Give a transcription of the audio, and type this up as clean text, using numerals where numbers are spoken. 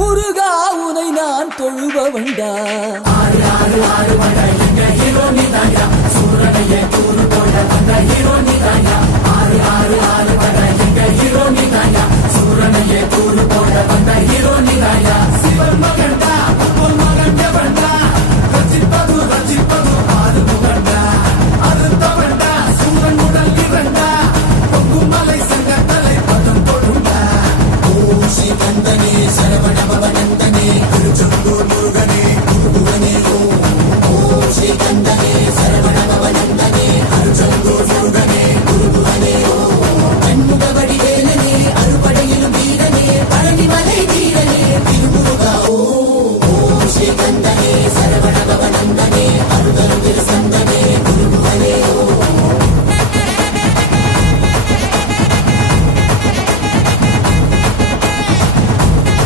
முருகா உனை நான் தொழுபவண்டா. ஆறு ஆறு ஆறு வண்டா எங்க ஹீரோ நீதாயா, சூரனையே கூறு போட வந்த ஹீரோ நீதாயா. ஆறு ஆறு ஆறு வண்டா எங்க ஹீரோ நீதாயா, சூரனையே கூறு போட வந்த ஹீரோ நீதாயா. சிவன் மகன்டா உன் மகன் எவன்டா, ரசிப்பது ரசிப்பது ஆறு முகண்டா. அறுத்தவன்டா சூரன் உடல் இரண்டா, பொங்குமலை சங்க தலை பதம் கொடுண்டா. ஓ ஸ்ரீ கந்தனே சரவ